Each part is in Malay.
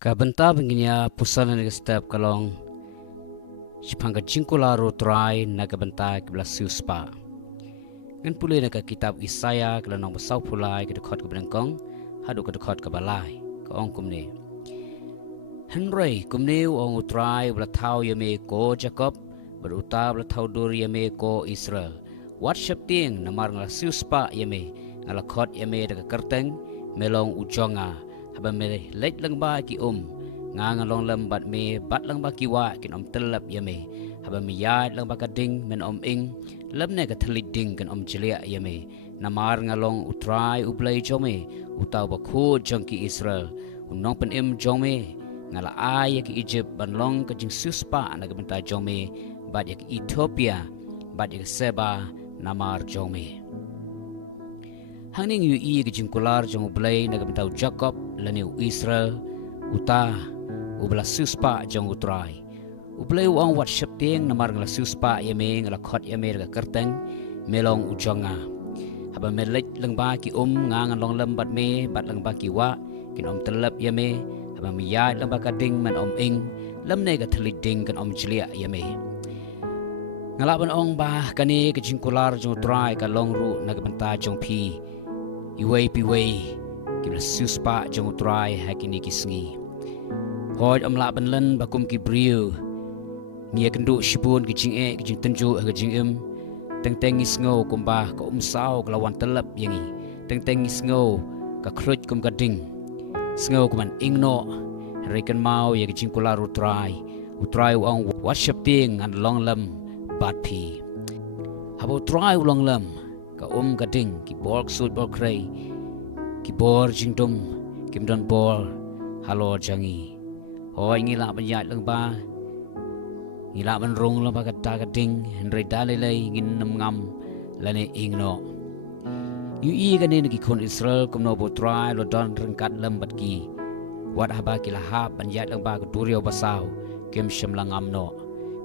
Kabenta benginya pusalan ke step kalong sipangka jingkular U Trai na kabenta kebla siewspah. Ngan pulih na kitab Isaya kala nong besau pulai ke dekat ke benengkong hadu ke dekat ke balai ke ong kumne. Henry kumne ong U Trai bla tau yame ko Jacob beruta bla tau dur yame ko Israel. Worship ting namar ngala siewspah yame ngala khot yame de kerteng melong ujonga haba me leit lang ba ki nga long lam bat me bat lang ba ki wa kin telap yame haba me yad lang ba ka ding men ing lam ne ka thlit ding kan jelia yame namar ngalong U Trai ublai jome utaw ba khu jong ki Israel unong pen jome ngala ay ki Egypt ban long ka jing siewspah na benta jome bat yak Ethiopia bat yak Seba namar jome hangning yu ke jingkular jong ublay na benta Jacob lani Israel uta ubla siewspah jong U Trai ublay uang worship ting namar ngala siewspah yame ngala khot yame ga kerteng melong ujonga haba melet lang ba ki nga long lam bat me bat lang ba ki wa kin telap yame haba miyad lang ba ka ding man ing lam ne ga thlit ding kan jelia yame ngala ban ong ba kani ke jingkular jong U Trai ka long ru na benta jong pi iway piway kibla siewspah jong U Trai hakini kisngi hoj amla banlen bakum ki briu ngia kendu shibun ki jing ki jing tenju ki jing teng isngo kumba ka sao kelawan telap yangi teng isngo ka khruj kum ka ding sngo kuman ingno rekan mau ya ki jingkular U Trai uang worship ting an long lam bat pi habo U Trai ulong lam ka ka ding ki bor sut bor kray ki bor jingdum kim don bor halo jangi hoi ngila banyat lang ba ngila ban rong lang ba ka ta ka ding henry dalilay ngin nam ngam lane ingno yu ka ne ki kon Israel kum no U Trai lo don rengkat lam bat ki wat haba ki lahab banyat lang ba ka durio basaw kim sham lang am no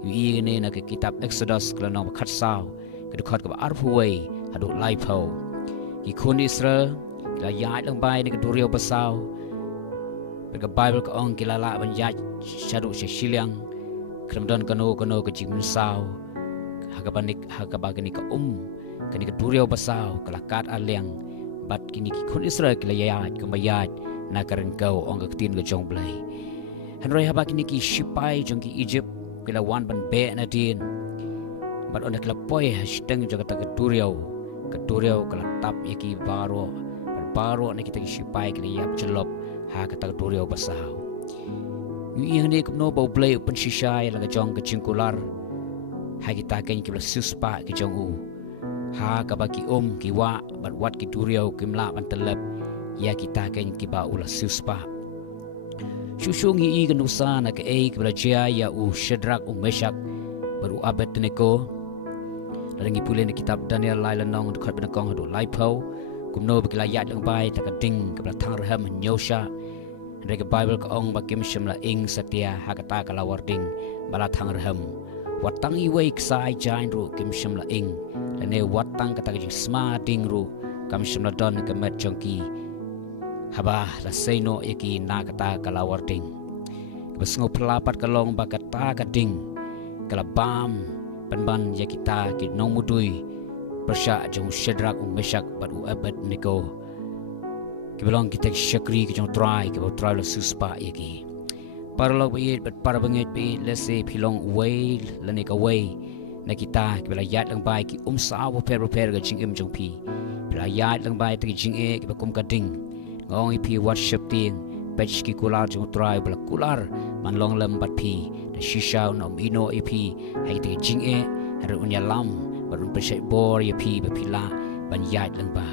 yu ka ne na ki kitab Exodus kala no khat saw ka dekat ka arfuway hadu laipo ki kon Israel la yat lang ba ni ka durio basaw ka Bible ka ong kilala ban yat shadu shiliang kramdon kano ka jimun saw hagabanik hagabagani ka kani ka durio basaw kalakat alyang bat kini ki kun Israel kila yat kumayat na karan kau ong ka tin ka jong blay henry haba kini ki shipai jong ki Egypt kila wan ban be na din bat on kila poy hashtang jong ka durio kala tap yaki baro na kita ki shipai kila yap jelop ha kata durio basaw yu ni kumno ba play open shishay la jong ka jingkular ha kita ken ki siewspah ki jong ha ka ba ki ki wa bat wat ki durio kimla ban telep ya kita ken ki ba ula siewspah shushung hi kan usa na ka ki bla jia ya Shadrach Meshach baru Abednego larangi pulih ni kitab Daniel lailan nong dekat benakong hadu laipo kumno bagi layat lang bay taka ding kabla tang raham nyosha rega Bible ka ong bakim shimla ing satya hakata kala warding bala tang raham watang iway ksai jain ru kim shimla ing lane watang kata jing sma ding ru kam shimla don ka met jongki haba la seino yaki na kata kala warding basngo pelapat kalong bakata ka ding kala bam panban yakita ki nong mudui persya jong Shadrach Meshach bat Abednego kibalong kita syakri ki jong Trai ki Trai lo siewspah yaki paralog bait bat para bangit bi lese pilong way lane ka way na kita kibala yat lang bai ki sa wo per ga jing jong pi bala yat lang bai ti jing ki bakum ka ding ngong pi worship ting page ki kular jong Trai bala kular man long lam bat pi da shisha no ino pi hai ti jing har unya lam barun pesai bor ya pi bapila ban yat lang ba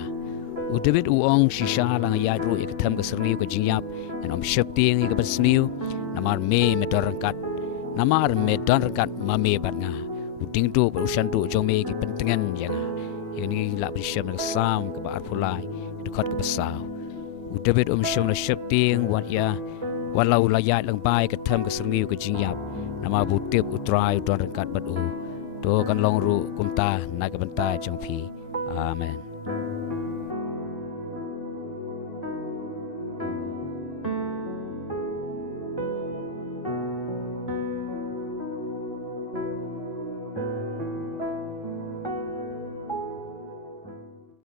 u David uong shisha lang yat ro ik tham ka serniu ka jingyap and ship ting ik ba sniu namar me dorangkat namar me dorangkat ma me bat nga u ding tu usan tu jong me ki pentengan yang ini la bisham na sam ka ba arpulai dekat ka basaw u David shom la ship ting wat ya walau la yat lang bai ka tham ka serniu ka jingyap nama bu tip U Trai dorangkat bat to kan long ru kumta na ka benta jong pi amen.